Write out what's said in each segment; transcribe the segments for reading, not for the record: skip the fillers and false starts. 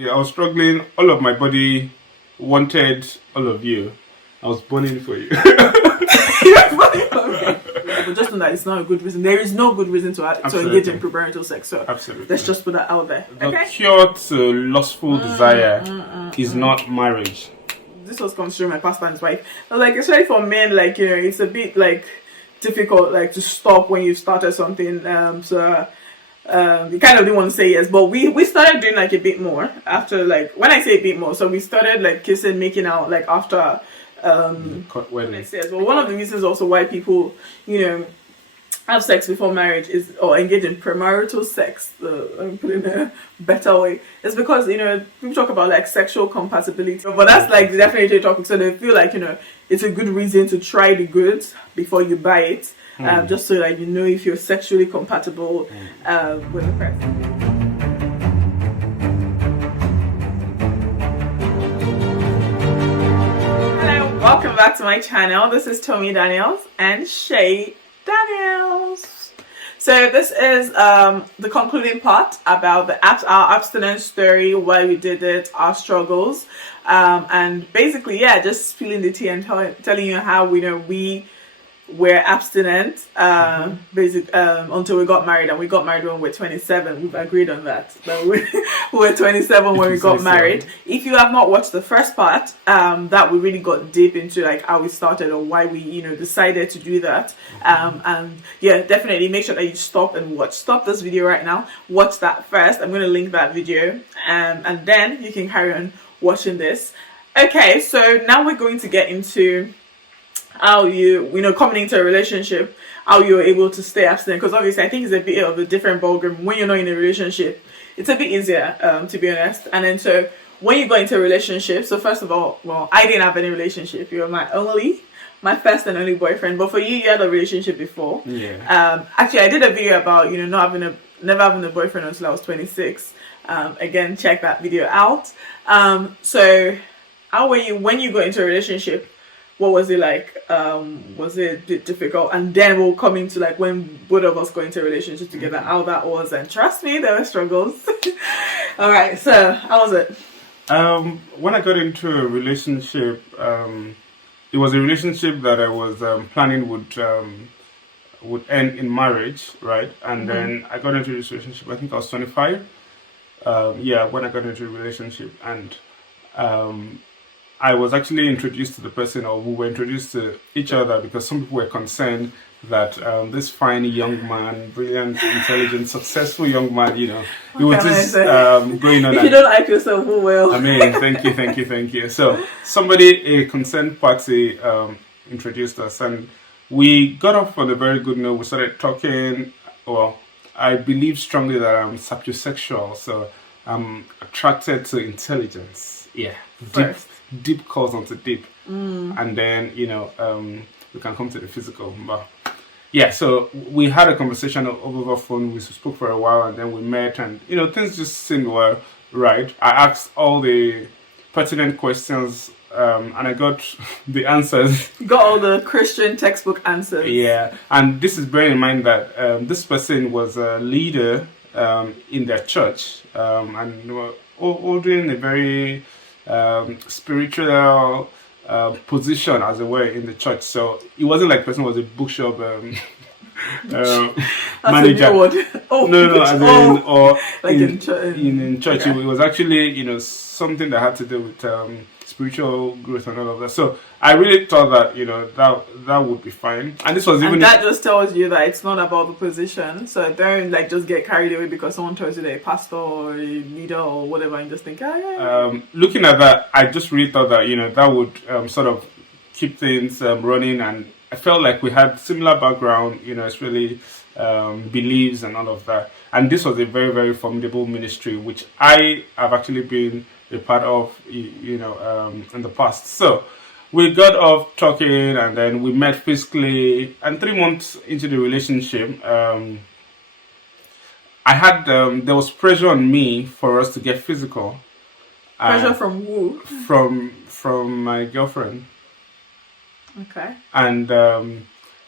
Yeah, I was struggling. All of my body wanted all of you. I was burning for you. But just know that it's not a good reason. There is no good reason to engage in premarital sex. So let's just put that out there. The cure to lustful desire is not marriage. This was considering my pastor and his wife. Like, especially for men, like, you know, it's a bit like difficult, like, to stop when you started something. You kind of didn't want to say yes, but we started doing like a bit more after, like, when I say a bit more, so we started like kissing, making out, like, after wedding. Well, one of the reasons also why people, you know, have sex before marriage is, or engage in premarital sex, let me put it in a better way, is because, you know, people talk about like sexual compatibility, but that's like definitely a topic. So they feel like, you know, it's a good reason to try the goods before you buy it, just so that you know if you're sexually compatible with the person. Welcome back to my channel. This is Tommy Daniels and Shay Daniels. So this is the concluding part about our abstinence story, why we did it, our struggles, and basically, yeah, just spilling the tea and telling you how we were abstinent until we got married, and we got married when we were 27. We've agreed on that. But we were 27 when we got married. If you have not watched the first part, that we really got deep into like how we started or why we, you know, decided to do that. And yeah, definitely make sure that you stop this video right now, watch that first. I'm going to link that video, and then you can carry on watching this. Okay, so now we're going to get into how you know, coming into a relationship, how you're able to stay abstinent, because obviously I think it's a bit of a different ballgame when you're not in a relationship. It's a bit easier, to be honest. And then so when you go into a relationship, so first of all, well, I didn't have any relationship. You're my first and only boyfriend. But for you, you had a relationship before. Yeah. Actually, I did a video about, you know, never having a boyfriend until I was 26. Again, check that video out. So how were you when you got into a relationship? What was it like? Was it a bit difficult? And then we'll come into like when both of us got into a relationship together, how that was. And trust me, there were struggles. All right, so how was it? When I got into a relationship, it was a relationship that I was planning would end in marriage, right? And then I got into this relationship. I think I was 25. When I got into a relationship, and I was actually introduced to the person, or we were introduced to each other, because some people were concerned that this fine young man, brilliant, intelligent, successful young man, you know, he was just going on. If you don't like yourself, who will? I mean, thank you. So a concerned party, introduced us, and we got off on a very good note. We started talking. Well, I believe strongly that I'm sapiosexual, so I'm attracted to intelligence. Yeah, deep calls onto deep, and then, you know, we can come to the physical. But yeah, so we had a conversation over phone. We spoke for a while, and then we met, and, you know, things just seemed well, right? I asked all the pertinent questions, and I got the answers. You got all the Christian textbook answers. Yeah, and this is bearing in mind that this person was a leader in their church, and they were all doing a very spiritual position, as it were, in the church. So it wasn't like the person was a bookshop manager. No, as in, or like in church. Okay. It was actually, you know, something that had to do with spiritual growth and all of that. So I really thought that, you know, that would be fine. And this was even, that just tells you that it's not about the position. So don't like just get carried away because someone tells you they're a pastor or a leader or whatever, and just think, looking at that, I just really thought that, you know, that would sort of keep things running. And I felt like we had similar background, you know, it's really beliefs and all of that. And this was a very, very formidable ministry, which I have actually been a part of, you know, in the past. So we got off talking, and then we met physically, and 3 months into the relationship, I had there was pressure on me for us to get physical. Pressure from who? From my girlfriend. Okay. And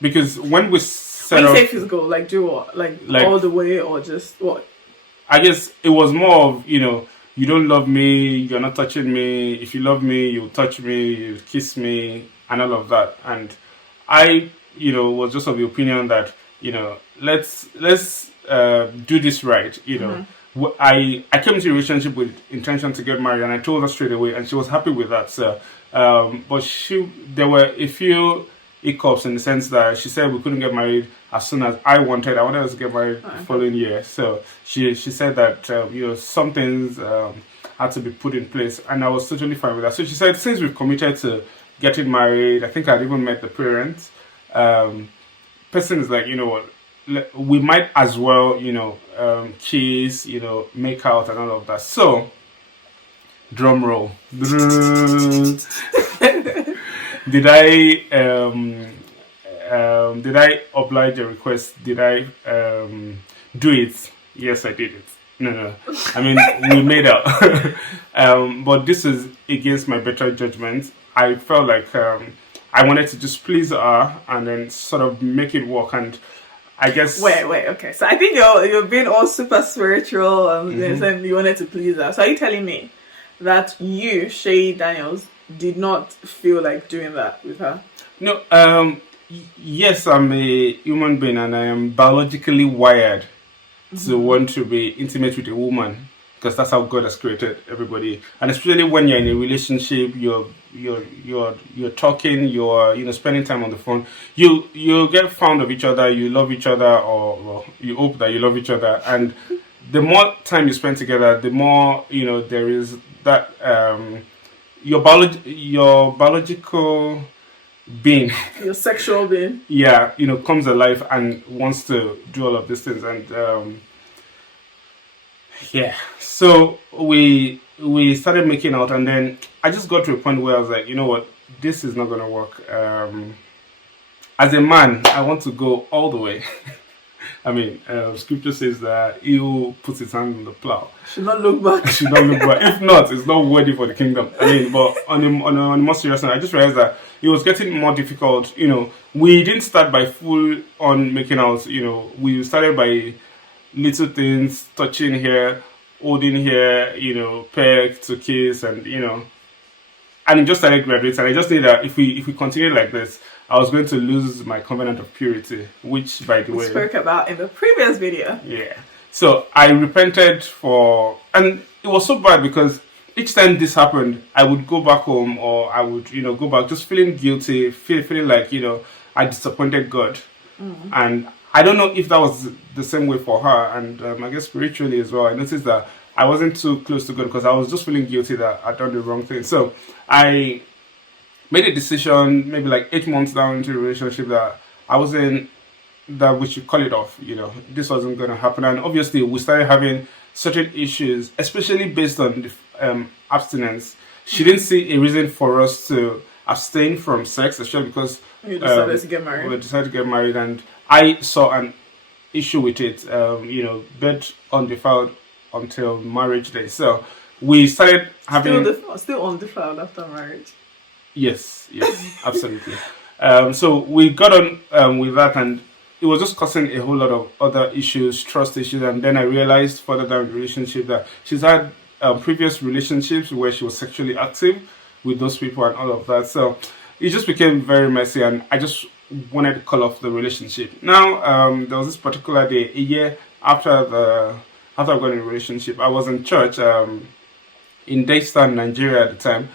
because when we set when you up, say physical, like do what? Like all the way, or just what? I guess it was more of, you know, you don't love me, you're not touching me. If you love me, you touch me, you kiss me, and all of that. And I, was just of the opinion that, let's do this right. I came into a relationship with intention to get married, and I told her straight away, and she was happy with that. So, but there were a few hiccups in the sense that she said we couldn't get married as soon as I wanted. I wanted us to get married the following year. So she said that some things had to be put in place, and I was totally fine with that. So she said, since we've committed to getting married, I think I'd even met the parents. Person is like, we might as well, kiss, make out and all of that. So, drum roll. Did I oblige a request? Did I do it? Yes, I did it. No. I mean, we made out. But this is against my better judgment. I felt like I wanted to just please her and then sort of make it work. And I guess... Wait, okay. So I think you're being all super spiritual and you wanted to please her. So are you telling me that you, Shay Daniels, did not feel like doing that with her? No, yes, I'm a human being and I am biologically wired to want to be intimate with a woman, because that's how God has created everybody. And especially when you're in a relationship, you're talking, you're spending time on the phone. You get fond of each other, you love each other, or you hope that you love each other. And the more time you spend together, the more there is that your biological being, your sexual being, comes alive and wants to do all of these things. And so we started making out, and then I just got to a point where I was like, you know what, this is not gonna work. As a man, I want to go all the way. I mean, scripture says that he who puts his hand on the plow should not look back. If not, it's not worthy for the kingdom. I mean, but on a more serious note, I just realized that it was getting more difficult. We didn't start by full on making out. We started by little things, touching here, holding here, peg to kiss, and and it just started graduating. And I just knew that if we continue like this, I was going to lose my covenant of purity, which, by the way, we spoke about in the previous video. Yeah. So I repented and it was so bad because each time this happened, I would go back home, or I would, go back just feeling guilty, feeling like, I disappointed God. And I don't know if that was the same way for her. And I guess spiritually as well, I noticed that I wasn't too close to God because I was just feeling guilty that I'd done the wrong thing. So I made a decision maybe like 8 months down into the relationship that we should call it off. This wasn't going to happen. And obviously we started having certain issues, especially based on the abstinence. She didn't see a reason for us to abstain from sex, especially because you decided to get married. We decided to get married, and I saw an issue with it, bed undefiled until marriage day. So we started having... Still undefiled after marriage. Yes, absolutely. So we got on with that, and it was just causing a whole lot of other issues, trust issues. And then I realized further down the relationship that she's had previous relationships where she was sexually active with those people and all of that. So it just became very messy, and I just wanted to call off the relationship. Now, there was this particular day, a year after I got in a relationship, I was in church in Daystan, Nigeria at the time,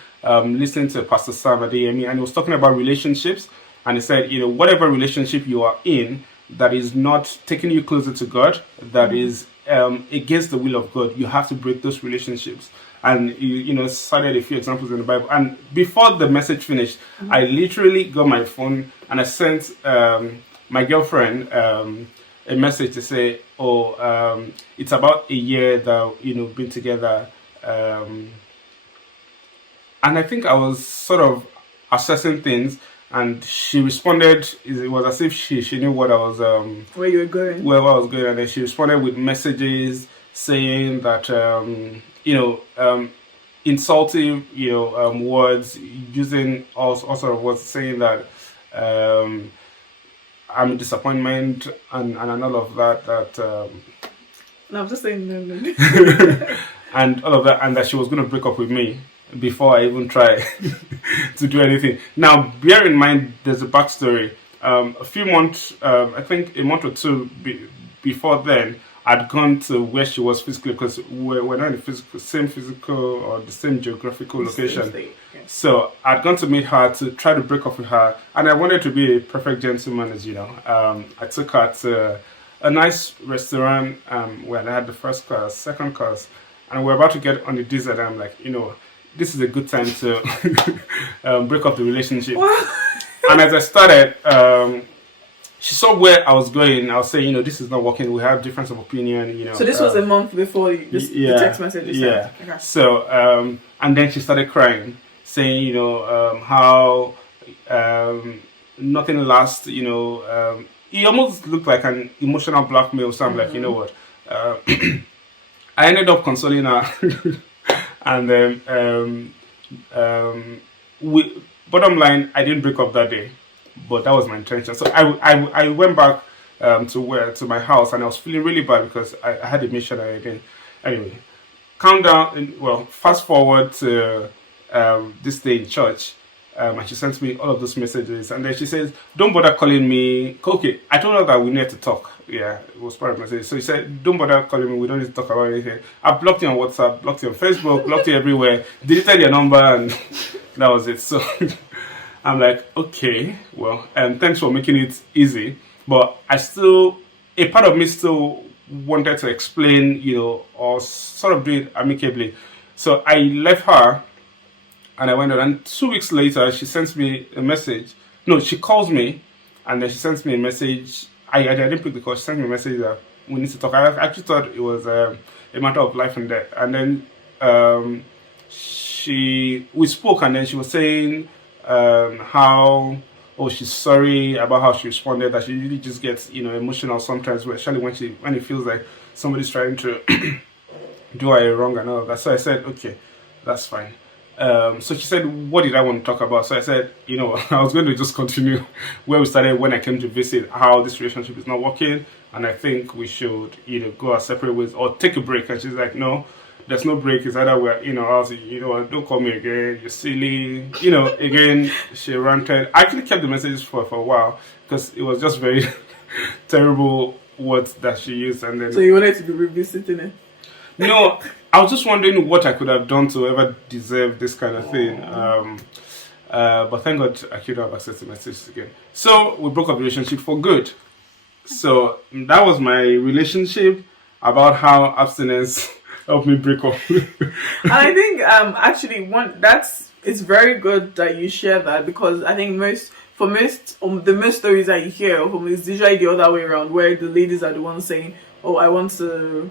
listening to Pastor Sam Adeyemi, and he was talking about relationships. And he said, whatever relationship you are in that is not taking you closer to God, that is against the will of God, you have to break those relationships. And he cited a few examples in the Bible. And before the message finished, I literally got my phone and I sent my girlfriend a message to say, it's about a year that been together. And I think I was sort of assessing things, and she responded. It was as if she knew what I was where you were going, where I was going, and then she responded with messages saying that insulting words, using all sorts of words, saying that I'm a disappointment and all of that. No, I'm just saying no. and all of that, and that she was going to break up with me before I even try to do anything. Now, bear in mind, there's a backstory. A few months, I think a month or two before then, I'd gone to where she was physically, because we're not in the same physical or the same geographical location. So I'd gone to meet her to try to break up with her, and I wanted to be a perfect gentleman, as you know. I took her to a nice restaurant where I had the first course, second course, and we're about to get on the dessert. I'm like, this is a good time to break up the relationship. And as I started, she saw where I was going. I was saying, this is not working. We have difference of opinion. So this was a month before the text message. Yeah. Okay. So and then she started crying, saying, how nothing lasts. It almost looked like an emotional blackmail. So I'm like, you know what? I ended up consoling her, and then bottom line, I didn't break up that day. But that was my intention. So I went back to my house, and I was feeling really bad because I had a mission that I didn't. Anyway, calm down. Fast forward to this day in church, and she sent me all of those messages, and then she says, "Don't bother calling me." Okay, I told her that we need to talk. Yeah, it was part of my message. So she said, "Don't bother calling me. We don't need to talk about anything." I blocked you on WhatsApp, blocked you on Facebook, blocked you everywhere, deleted your number, and that was it. So. I'm like, okay, well, thanks for making it easy, but a part of me still wanted to explain, or sort of do it amicably. So I left her, and I went on, and 2 weeks later, she sends me a message. No, she calls me, and then she sends me a message. I didn't pick the call. She sent me a message that we need to talk. I actually thought it was a matter of life and death. And then we spoke, and then she was saying, how she's sorry about how she responded, that she really just gets emotional sometimes, especially when it feels like somebody's trying to do her a wrong and all of that. So I said, okay, that's fine. So she said, what did I want to talk about? So I said, I was going to just continue where we started when I came to visit, how this relationship is not working, and I think we should either go our separate ways or take a break. And she's like, no, there's no break. It's either we're, I was like, don't call me again. You're silly. Again, she ranted. I actually kept the messages for a while because it was just very terrible words that she used. And then. So you wanted to be revisiting it? No, I was just wondering what I could have done to ever deserve this kind of thing. But thank God I could have access to messages again. So we broke up the relationship for good. So that was my relationship about how abstinence help me break up. And I think actually it's very good that you share that, because I think the most stories that you hear is usually the other way around, where the ladies are the ones saying, "Oh, I want to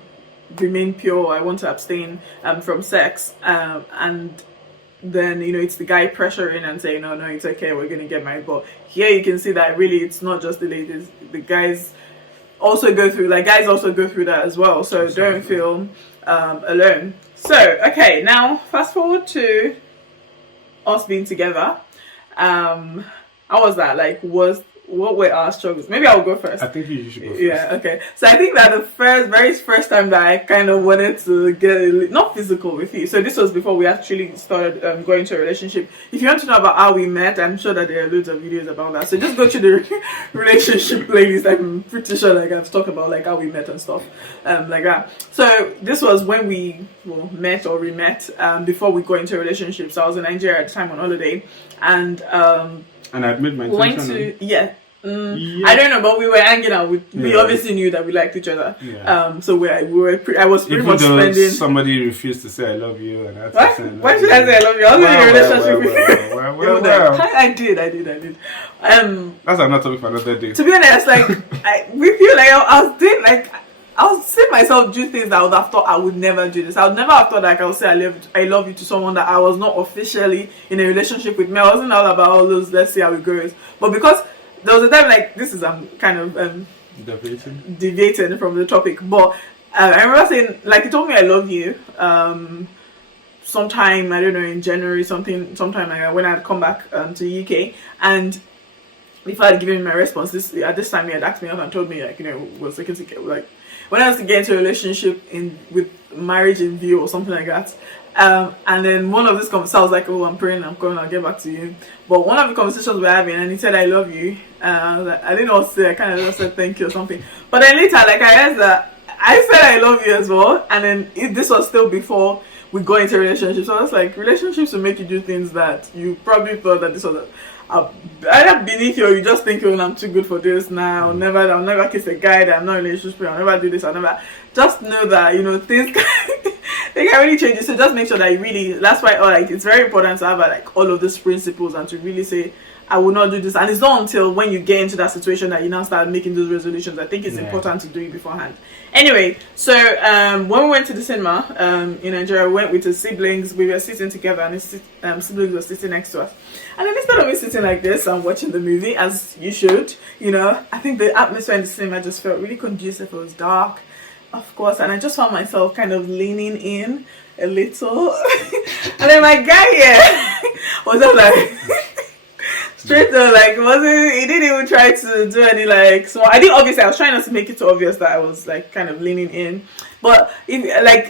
remain pure, I want to abstain from sex," and then it's the guy pressuring and saying, "No, it's okay, we're gonna get married." But here you can see that really it's not just the ladies; the guys also go through that as well. So don't feel alone. So okay, now fast forward to us being together. How was that? Like, what were our struggles? Maybe I'll go first. I think you should go first. Yeah, okay. So I think that the very first time that I kind of wanted to get not physical with you. So this was before we actually started going into a relationship. If you want to know about how we met, I'm sure that there are loads of videos about that. So just go to the relationship playlist. I'm pretty sure like I've talked about like how we met and stuff like that. So this was when we met or re-met before we go into a relationship. So I was in Nigeria at the time on holiday, and I'd made my intention. I don't know, but we were hanging out. We obviously knew that we liked each other. Yeah. So I was pretty much spending. Somebody refused to say I love you, and that's why should I say I love you? I was in a relationship with you. Well. I did. That's another topic for another day. To be honest, like with you, like I was doing like. I was seeing myself do things that I would have thought I would never do this. I would never have thought like I would say I love you to someone that I was not officially in a relationship with. Me, I wasn't all about all those let's see how it goes. But because there was a time like this is kind of deviating from the topic. But I remember saying like he told me I love you sometime, I don't know, in January sometime like when I had come back to the UK, and before I had given him my response, at this time he had asked me out and told me like was looking to get like. when I was to get into a relationship with marriage in view or something like that. And then one of these conversations, I was like, "Oh, I'm praying, I'm coming, I'll get back to you." But one of the conversations we're having, and he said, "I love you." I was like, I didn't know what to say. I kind of just said thank you or something. But then later, like I realized that I said I love you as well. And then this was still before we go into relationships. So I was like, relationships will make you do things that you probably thought that this was either beneath you, or you just think, "Oh, I'm too good for this now. I'll never kiss a guy that I'm not in a relationship with. I'll never do this. I'll never." Just know that things they can really change you. So just make sure that you really. That's why, it's very important to have like all of these principles and to really say, "I will not do this." And it's not until when you get into that situation that you now start making those resolutions. I think it's important to do it beforehand. Anyway, so when we went to the cinema in Nigeria, we went with the siblings. We were sitting together, and the siblings were sitting next to us. And then instead of me sitting like this and watching the movie, as you should, I think the atmosphere in the cinema just felt really conducive. It was dark, of course, and I just found myself kind of leaning in a little. And then my guy here was just like straight there, like he didn't even try to do any like small. I was trying not to make it too obvious that I was like kind of leaning in. But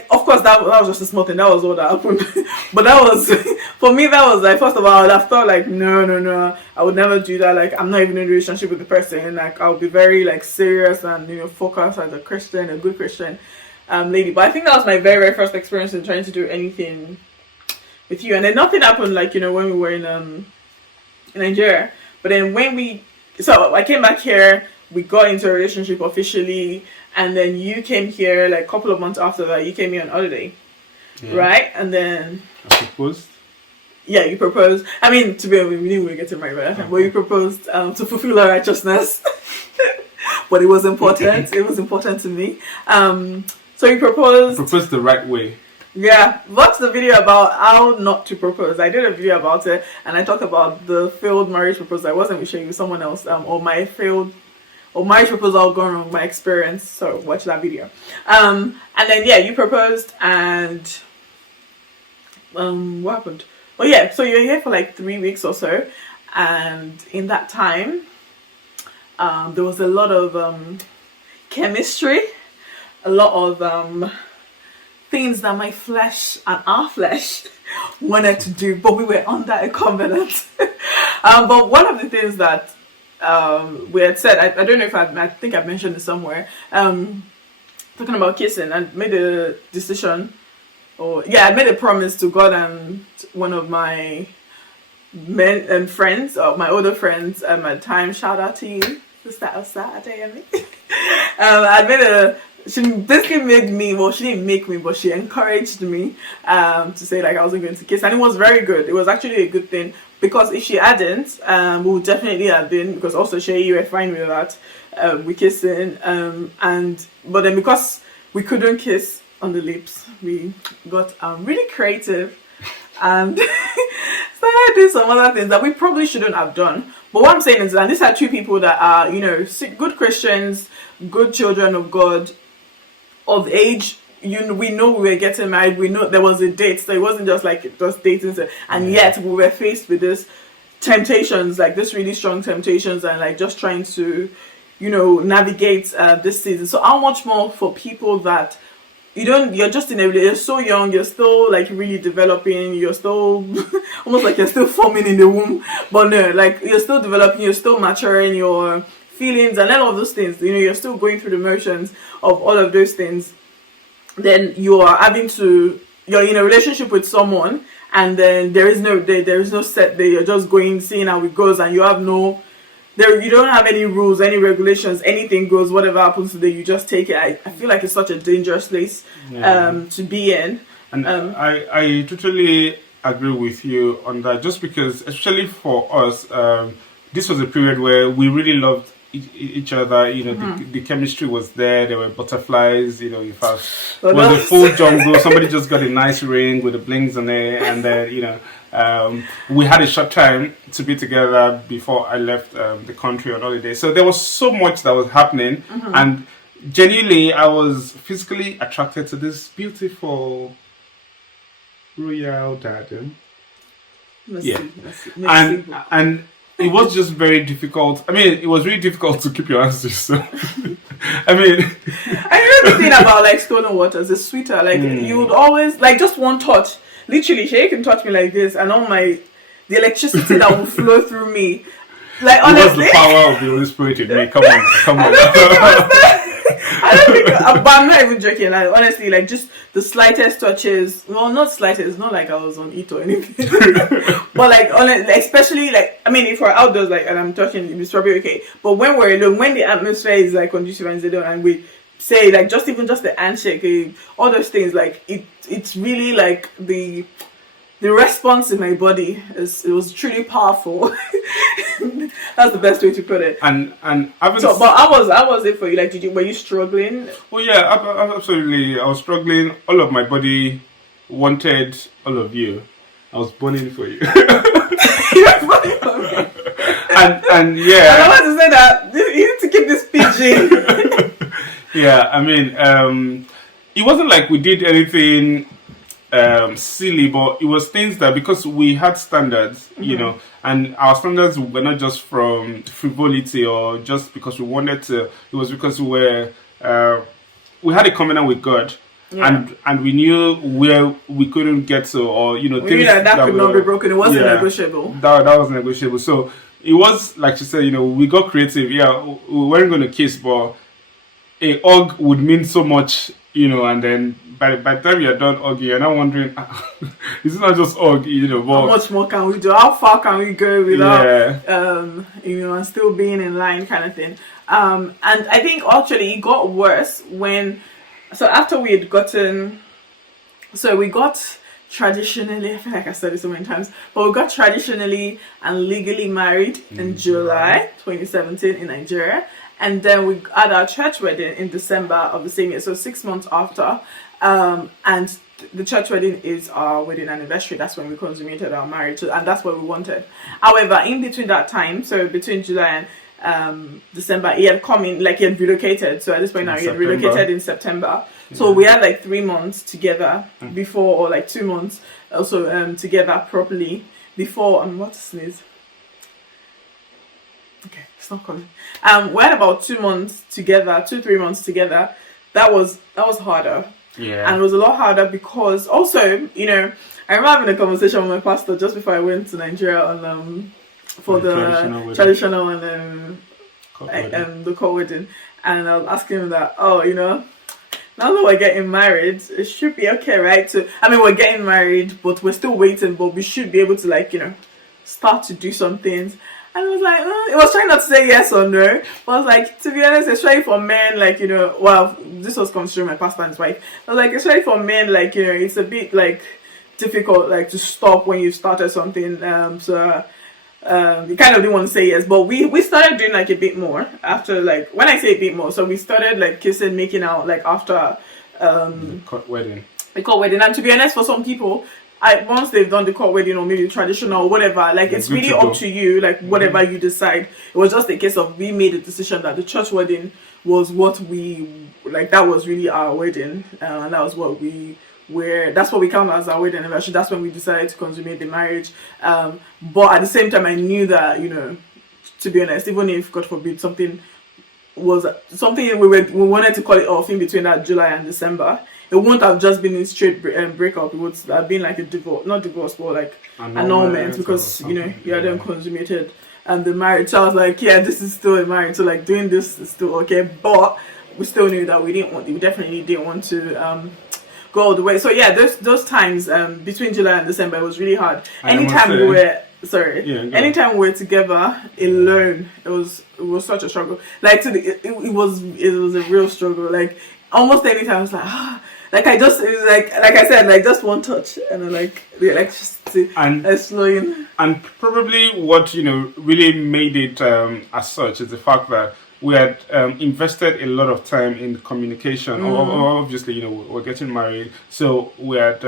of course that was just a small thing. That was all that happened. But that was for me. That was like, first of all, I would have thought like no, I would never do that. Like, I'm not even in a relationship with the person. Like, I would be very like serious and focused as a Christian, a good Christian lady. But I think that was my very, very first experience in trying to do anything with you. And then nothing happened like when we were in Nigeria. But then I came back here. We got into a relationship officially, and then you came here like a couple of months after that. You came here on holiday, right? And then I proposed. Yeah, you proposed. I mean, to be honest, we didn't really get married by that time, but you proposed to fulfill our righteousness. But it was important. It was important to me. So you proposed. Proposed the right way. Yeah, watch the video about how not to propose. I did a video about it, and I talked about the failed marriage proposal. I wasn't with you, with someone else, or my failed or marriage proposal gone wrong, my experience. So watch that video. And then you proposed, and what happened? Oh yeah, so you're here for like 3 weeks or so, and in that time, there was a lot of chemistry, a lot of things that my flesh and our flesh wanted to do, but we were under a covenant. But one of the things that we had said, I don't know if I think I mentioned it somewhere, talking about kissing, I made a decision, I made a promise to God and one of my men and friends, or my older friends at my time. Shout out to you, Sister Elsa Adeyemi. She basically made me, well, she didn't make me, but she encouraged me to say like I wasn't going to kiss, and it was very good. It was actually a good thing, because if she hadn't, we would definitely have been, because also Shay, you were fine with that, we kissing, but then because we couldn't kiss on the lips, we got really creative and started doing some other things that we probably shouldn't have done. But what I'm saying is that these are two people that are, good Christians, good children of God, of age. We know we were getting married. We know there was a date, so it wasn't just like just dating. And yet we were faced with this temptations, like this really strong temptations, and like just trying to, navigate this season. So how much more for people that you're just in you're so young, you're still like really developing, you're still almost like you're still forming in the womb, but no, like you're still developing, you're still maturing your feelings and all of those things, you're still going through the motions of all of those things. Then you're in a relationship with someone, and then there is no set day. You're just seeing how it goes, and you don't have any rules, any regulations, anything goes. Whatever happens today, you just take it. I feel like it's such a dangerous place to be in. And I totally agree with you on that, just because, especially for us, this was a period where we really loved each other. The chemistry was there. There were butterflies. It was a full jungle. Somebody just got a nice ring with the blings on it, and then we had a short time to be together before I left the country on holiday. So there was so much that was happening, and genuinely, I was physically attracted to this beautiful royal diadem. Merci. And it was just very difficult. I mean, it was really difficult to keep your hands to yourself. I mean, I know the thing about like stolen waters is sweeter. Like you would always like just one touch. Literally, Shay can touch me like this, and all the electricity that will flow through me. Like honestly, it was the power of the Holy Spirit in me. Come on. I don't think, but I'm not even joking. Like honestly, like just the slightest touches. Well, not slightest. Not like I was on it or anything. But like, especially like, I mean, if we're outdoors, like, and I'm touching, it's probably okay. But when we're alone, when the atmosphere is like conducive and settled, and we say like just the handshake, all those things, like it's really like the response in my body it was truly powerful. That's the best way to put it. And but how was it for you? Like, were you struggling? Well, yeah, absolutely. I was struggling. All of my body wanted all of you. I was burning for you. You're burning for me. And yeah. I want to say that you need to keep this PG. Yeah, I mean, it wasn't like we did anything silly, but it was things that because we had standards, you know, and our standards were not just from frivolity or just because we wanted to. It was because we had a covenant with God. Yeah. And we knew where we couldn't get to, or you know, we knew that could not be broken. It wasn't negotiable. That was negotiable. So it was like you said, you know, we got creative. Yeah, we weren't going to kiss, but a hug would mean so much, you know. And then by the time you're done hugging, you're not wondering, it's not just hug, you know. But how much more can we do? How far can we go without, you know, and still being in line, kind of thing. And I think actually it got worse when. So after we had gotten, we got traditionally, I feel like I said it so many times, but we got traditionally and legally married in July 2017 in Nigeria. And then we had our church wedding in December of the same year, so 6 months after. And the church wedding is our wedding anniversary. That's when we consummated our marriage, and that's what we wanted. However, in between that time, so between July and December, he had come in, like he had relocated. So at this point now, he had relocated in September. So we had like 3 months together before, or like 2 months also together properly before. What's his name? Okay, it's not coming. We had about 2 months together, 3 months together. That was harder. Yeah. And it was a lot harder because also, you know, I remember having a conversation with my pastor just before I went to Nigeria on for the traditional and the court wedding, and I was asking him that, oh, you know, now that we're getting married, it should be okay, right? So I mean, we're getting married, but we're still waiting, but we should be able to, like, you know, start to do some things. And I was like, it was trying not to say yes or no, but I was like, to be honest, especially for men, like, you know, well, this was considering my pastor and his wife. I was like, especially for men, like, you know, it's a bit like difficult, like, to stop when you started something. You kind of didn't want to say yes, but we started doing like a bit more after, like, when I say a bit more, so we started like kissing, making out, like after the court wedding. And to be honest, for some people, once they've done the court wedding or maybe traditional or whatever, like it's really up to you, like whatever you decide. It was just a case of we made a decision that the church wedding was what we like. That was really our wedding, and that was what that's what we count as our wedding anniversary. That's when we decided to consummate the marriage. But at the same time, I knew that, you know, to be honest, even if God forbid something we wanted to call it off in between that July and December, it wouldn't have just been a straight breakup. It would have been like a divorce, not divorce, but like annulment, because, you know, you hadn't consummated the marriage. So I was like, yeah, this is still a marriage, so like doing this is still okay. But we still knew that we definitely didn't want to go all the way. So yeah, those times between July and December, it was really hard. Anytime we were together alone, it was such a struggle. Like it was a real struggle. Like almost anytime I was like, like it was like I said, like just one touch, and then like the electricity and slowing. And probably what, you know, really made it as such is the fact that we had invested a lot of time in communication. Obviously, you know, we're getting married, so we had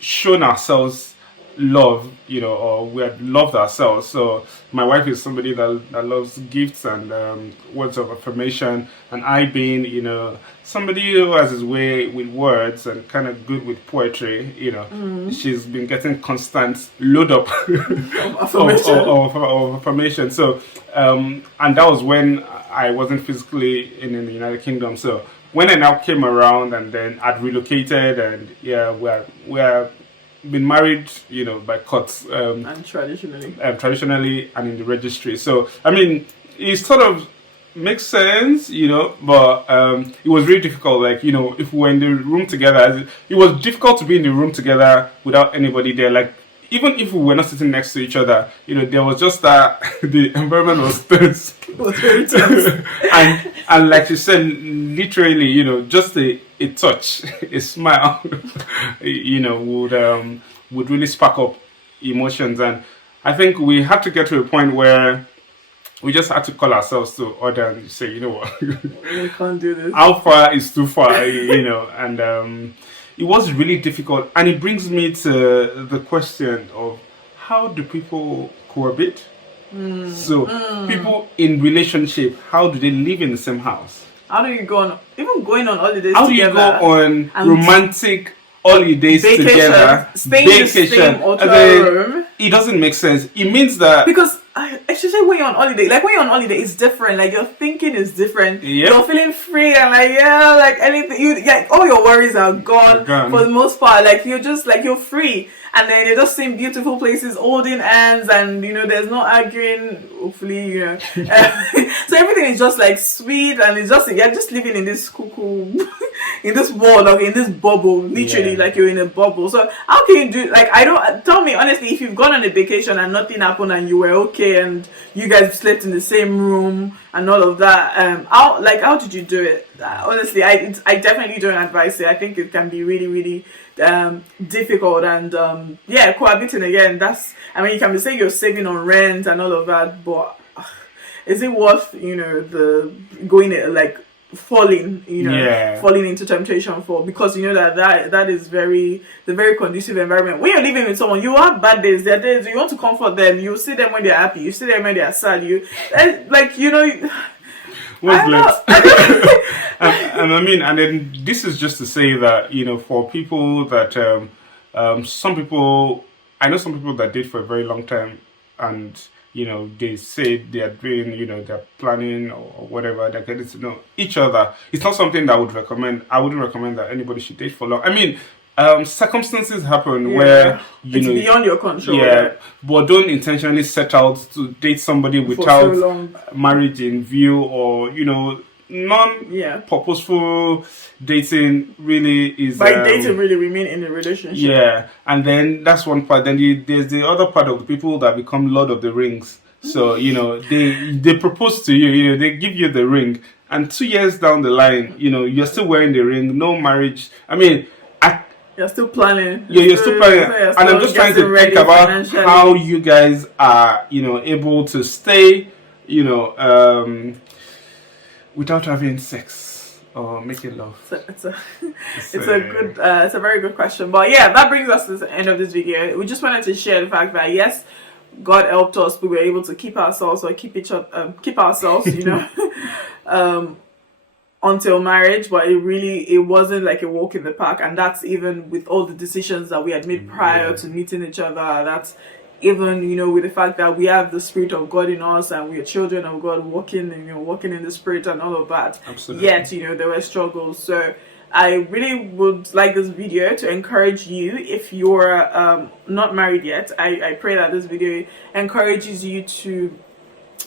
shown ourselves love, or we had loved ourselves. So my wife is somebody that loves gifts and words of affirmation, and I being, somebody who has his way with words and kind of good with poetry, she's been getting constant load up of affirmation. So, and that was when I wasn't physically in the United Kingdom. So when I now came around and then I'd relocated, and we're been married, by courts, and traditionally, and in the registry. So I mean, it sort of makes sense, but it was really difficult. Like, if we were in the room together, it was difficult to be in the room together without anybody there. Like, even if we were not sitting next to each other, there was just that the environment was tense. it was very tense. and like you said, literally, just a touch, a smile, would really spark up emotions. And I think we had to get to a point where we just had to call ourselves to order and say, what, we can't do this. How far is too far, and it was really difficult. And it brings me to the question of, how do people cohabit? People in relationship, how do they live in the same house? How do you go on, even going on holidays how together? How do you go on romantic holidays together? Staying in the same hotel room. It doesn't make sense. It means that... Because, especially when you're on holiday, like when you're on holiday, it's different. Like, your thinking is different. Yep. You're feeling free and anything. All your worries are gone for the most part. Like, you're just, you're free. And then you're just seeing beautiful places, holding hands, and there's no arguing. Hopefully, so everything is just sweet, and it's just you're just living in this cool in this world, in this bubble. Literally, you're in a bubble. So how can you do? I don't. Tell me honestly, if you've gone on a vacation and nothing happened and you were okay and you guys slept in the same room and all of that, how did you do it? Honestly, I definitely don't advise it. I think it can be really, really difficult, and cohabiting again, you can be saying you're saving on rent and all of that, but is it worth the going falling into temptation for, because that is the very conducive environment. When you're living with someone, you have bad days, there are days you want to comfort them, you see them when they're happy, you see them when they're sad, what's left? And then this is just to say that, for people that, some people, I know some people that date for a very long time, and, they say they are doing, they're planning or whatever, they're getting to know each other. It's not something that I would recommend. I wouldn't recommend that anybody should date for long. Circumstances happen where it's beyond your control. But don't intentionally set out to date somebody without marriage in view, or non-purposeful dating really is. By dating, really, we mean in a relationship. Yeah, and then that's one part. Then there's the other part of the people that become Lord of the Rings. So they propose to you, they give you the ring, and 2 years down the line, you're still wearing the ring. No marriage. You're still planning. You're still planning. And I'm just trying to think about how you guys are, able to stay, without having sex or making love. It's a very good question. But that brings us to the end of this video. We just wanted to share the fact that yes, God helped us. We were able to keep ourselves, until marriage, but it wasn't like a walk in the park. And that's even with all the decisions that we had made prior to meeting each other. That's even with the fact that we have the Spirit of God in us and we are children of God, walking in the Spirit and all of that. Absolutely. Yet there were struggles. So I really would like this video to encourage you, if you're not married yet. I pray that this video encourages you to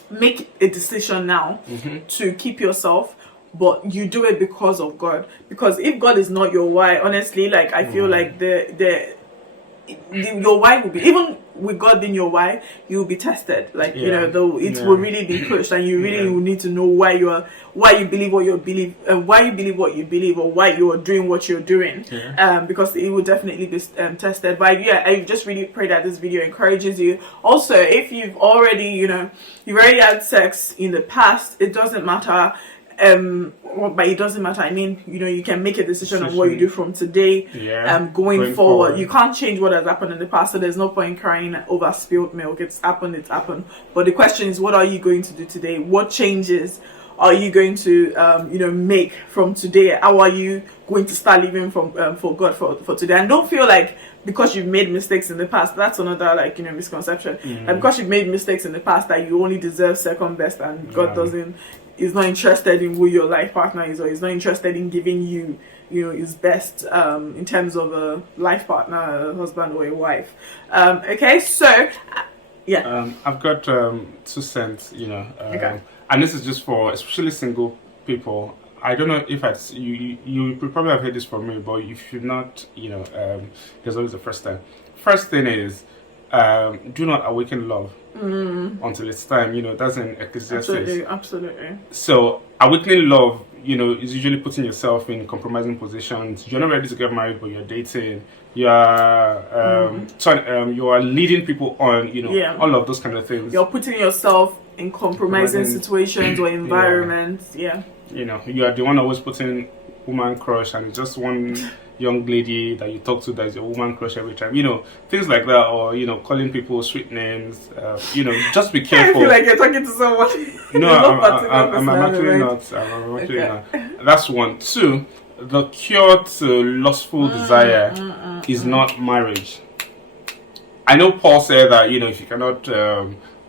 make a decision now to keep yourself, but you do it because of God. Because if God is not your why, honestly, I feel like your why will be, even with God being your why, you will be tested. It will really be pushed, and you really will need to know why you believe what you believe, and why you believe what you believe, or why you are doing what you're doing. Because it will definitely be tested. But I just really pray that this video encourages you. Also, if you've already had sex in the past, it doesn't matter. but it doesn't matter. I mean, you can make a decision on what you do from today, Yeah. going forward. You can't change what has happened in the past, so there's no point crying over spilled milk. It's happened. But the question is, what are you going to do today? What changes are you going to make from today? How are you going to start living from for God for today? And don't feel like because you've made mistakes in the past, that's another misconception. Like because you've made mistakes in the past that you only deserve second best, and God is not interested in who your life partner is, or is not interested in giving you his best in terms of a life partner, a husband or a wife. Okay, so yeah. I've got 2 cents, okay. And this is just for especially single people. I don't know if you probably have heard this from me, but you should not, there's always the first time. First thing is, do not awaken love until it's time. That's in Ecclesiastes. Absolutely. So awakening love, is usually putting yourself in compromising positions. You're not ready to get married, but you're dating. You are you are leading people on, all of those kind of things. You're putting yourself in compromising situations or environments. Yeah. You are the one always putting woman crush, and it's just one young lady that you talk to that's your woman crush every time. Things like that, or calling people sweet names. Just be careful. I feel like you're talking to someone. No, I'm actually not. I'm actually not. That's one. 2, the cure to lustful desire is not marriage. I know Paul said that if you cannot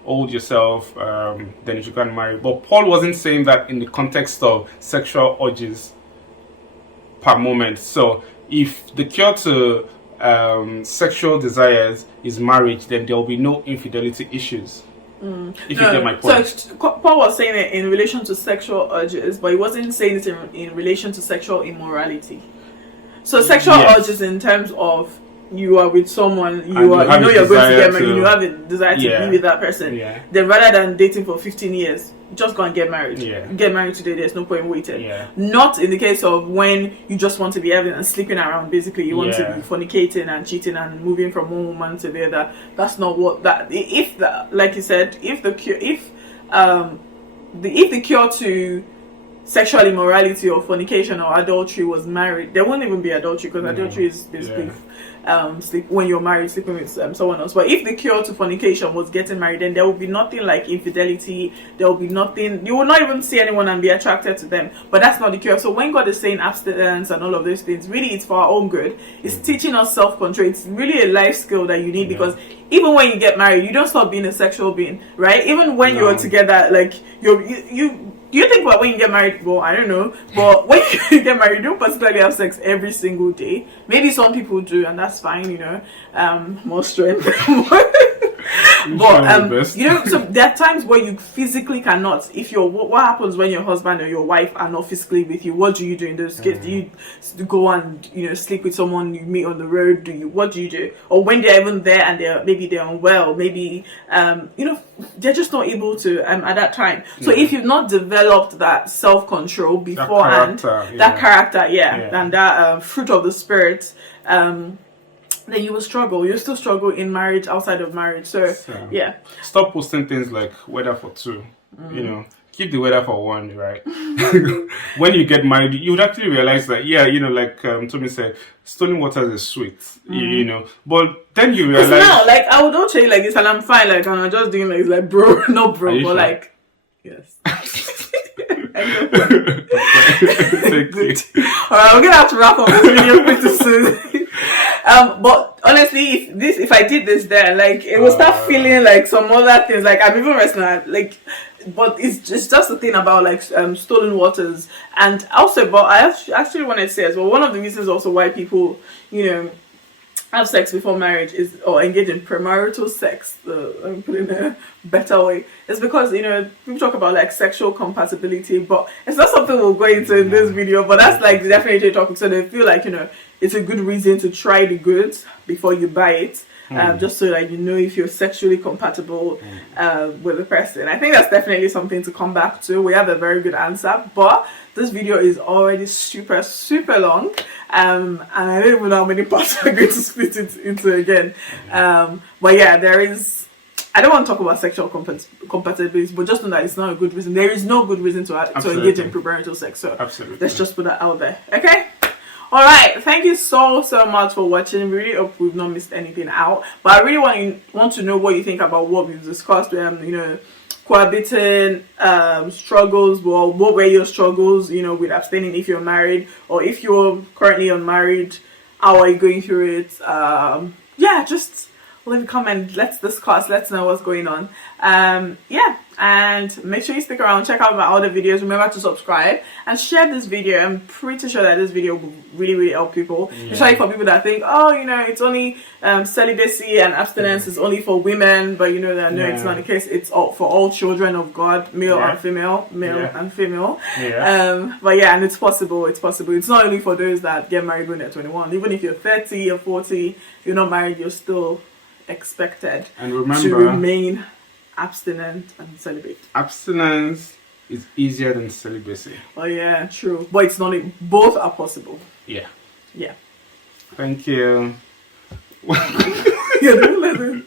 hold yourself, then you should get married. But Paul wasn't saying that in the context of sexual urges per moment. So if the cure to sexual desires is marriage, then there will be no infidelity issues. If you get my point. So Paul was saying it in relation to sexual urges, but he wasn't saying it in relation to sexual immorality. So sexual urges in terms of you are with someone, you're going to get married, you have a desire to be with that person. Then rather than dating for 15 years, just go and get married. Get married today, there's no point waiting. Not in the case of when you just want to be having and sleeping around, basically you want to be fornicating and cheating and moving from one woman to the other. That's not what like you said, if the cure to sexual immorality or fornication or adultery was married, there won't even be adultery, because adultery is basically when you're married, sleeping with someone else. But if the cure to fornication was getting married, then there will be nothing like infidelity. There will be nothing. You will not even see anyone and be attracted to them. But that's not the cure. So when God is saying abstinence and all of those things, really it's for our own good. It's teaching us self-control. It's really a life skill that you need, because even when you get married, you don't stop being a sexual being, right? Even when you're together, like do you think when you get married, well, I don't know, but when you get married, you don't particularly have sex every single day. Maybe some people do, and that's fine, more strength. But so there are times where you physically cannot. What happens when your husband or your wife are not physically with you? What do you do in those cases? Do you go and sleep with someone you meet on the road? What do you do? Or when they're even there and they're unwell, maybe they're just not able to at that time. So if you've not developed that self-control beforehand, that character, and that fruit of the spirit, then you will struggle. You'll still struggle in marriage, outside of marriage. So stop posting things like weather for 2. Keep the weather for 1, right? When you get married, you would actually realize that like Tommy said, stolen waters is sweet. But then you realize now, like I would not say like this, and I'm fine. Like I'm just doing like it's like bro, no bro, but sure? Like yes. Good. All right, we're gonna have to wrap up this video pretty soon. But honestly, if I did this there, like it will start feeling like some other things. Like I'm even resting, like. But it's just the thing about like stolen waters, and also, but I actually want to say as well, one of the reasons also why people, have sex before marriage or engage in premarital sex, let me put it in a better way, is because people talk about like sexual compatibility, but it's not something we'll go into in this video, but that's like definitely a topic. So they feel like it's a good reason to try the goods before you buy it. Just so that if you're sexually compatible with the person. I think that's definitely something to come back to. We have a very good answer, but this video is already super long, and I don't even know how many parts I'm going to split it into again. But yeah, there is. I don't want to talk about sexual compatibility, but just know that it's not a good reason. There is no good reason to engage in premarital sex. So let's just put that out there. Okay. All right. Thank you so much for watching. We really hope we've not missed anything out. But I really want to know what you think about what we've discussed. Cohabiting struggles. Well, what were your struggles? With abstaining if you're married, or if you're currently unmarried, how are you going through it? Just leave a comment. Let's discuss. Let's know what's going on. And make sure you stick around. Check out my other videos. Remember to subscribe and share this video. I'm pretty sure that this video will really help people, especially for people that think, it's only celibacy and abstinence is only for women, but it's not the case. It's for all children of God, male and female, and female. And it's possible. It's not only for those that get married when they're 21. Even if you're 30 or 40, you're not married, you're still expected to remain abstinent and celibate. Abstinence is easier than celibacy. Oh yeah, true. But it's not. Both are possible. Yeah. Yeah. Thank you. Yeah, don't let it.